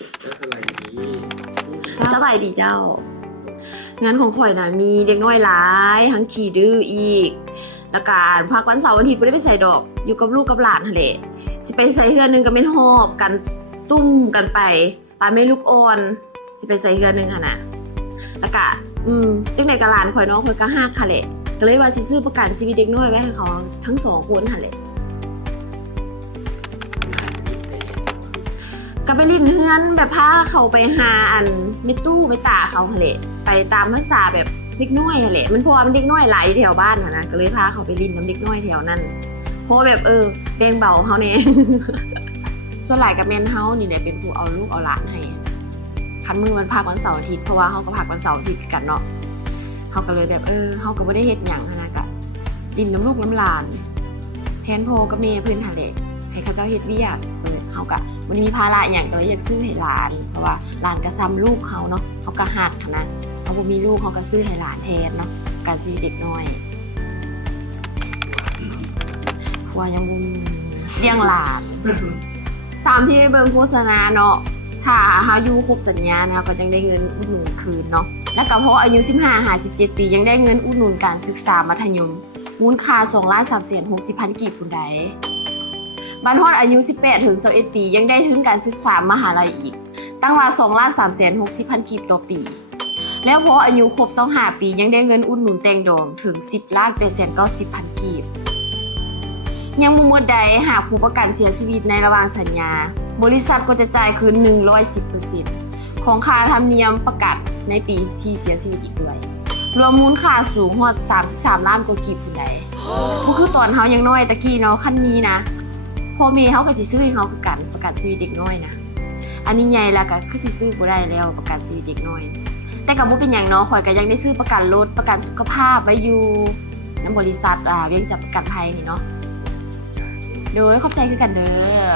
ก็สบายดี สบายดีเจ้างานของข่อยนะมีเด็กน้อยหลายทั้งขี่ดื้ออีกแล้วก็พักวันเสาร์วันอาทิตย์บ่ได้ไปใส่ดอกอยู่กับลูกกับหลานหั่นแหละสิไปใส่เฮือนึงก็แม่นฮอบกันตุ้มกันไปปาแม่ลูกอ่อนสิไปใส่เฮือนึงหั่นน่ะแล้วก็จังได๋ก็หลานข่อยเนาะข่อยก็ฮักค่ะแหละก็เลยว่าสิซื้อประกันชีวิตเด็กน้อยไว้ให้เขาทั้งสองคนหั่นแหละก็ไปลิ้นเฮือนแบบพาเขาไปหาอันมิตู้มิตาเขาหั่นแหละไปตามภาษาแบบเด็กน้อยหั่นแหละมันเพราะว่ามันเด็กน้อยหลายอยู่แถวบ้านหั่นนะก็เลยพาเขาไปลิ้นน้ำเด็กน้อยแถวนั้นเพราะแบบเบ่งเบาเฮาแน่ ส่วนหลายกับแม่นเฮานี่แหละเป็นผู้เอาลูกเอาหลานให้คันมือมันพักวันเสาร์อาทิตย์เพราะว่าเฮาก็พักวันเสาร์อาทิตย์กันเนาะเฮาก็เลยแบบเฮาก็บ่ได้เฮ็ดหยังหั้นนะก็ลิ้นน้ำลูกน้ำหลานแทนพ่อกับแม่เพิ่นหั่นแหละให้เขาเจ้าเฮ็ดเวียกเฮาก็บ่ได้มีภาระหยังก็เลยอยากซื้อให้หลานเพราะว่าหลานก็ซ้ำลูกเฮาเนาะเฮาก็ฮักหั้นนะเฮาบ่มีลูกเฮาก็ซื้อให้หลานแทนเนาะการสิเด็กน้อยเพราะว่ายังบ่มีเลี้ยงหลาน ตามที่เบิ่งโฆษณาเนาะถ้าหาอยู่ครบสัญญานะก็ยังได้เงินอุดหนุนคืนเนาะและก็เพราะอายุ15-17 ปียังได้เงินอุดหนุนการศึกษามัธยมมูลค่า2,360,000 กีบผู้ใดบัดฮอดอายุ18-21 ปียังได้ทุนการศึกษามหาลัยอีกตั้งว่า2,360,000 กีบต่อปี แล้วพออายุครบ25 ปียังได้เงินอุดหนุนแต่งดองถึง10,890,000 กีบยังบ่หมดใดหากผู้ประกันเสียชีวิตในระหว่างสัญญาบริษัทก็จะจ่ายคืน 110% ของค่าธรรมเนียมประกันในปีที่เสียชีวิตอีกด้วยรวมมูลค่าสูงฮอด33 ล้านกว่ากีบพุ่นใดบ่คือตอนเฮายังน้อยตะกี้เนาะคันมีนะพ่อแม่เฮาก็สิซื้อให้เฮาคือกันประกันชีวิตเด็กน้อยนะอันนี้ใหญ่แล้วก็คือสิซื้อบ่ได้แล้วประกันชีวิตเด็กน้อยแต่ก็บ่เป็นหยังเนาะข่อยก็ยังได้ซื้อประกันรถประกันสุขภาพไว้อยู่นำบริษัทเวียงจันทน์ประกันภัยนี่เนาะโดยขอบใจคือกันเด้อ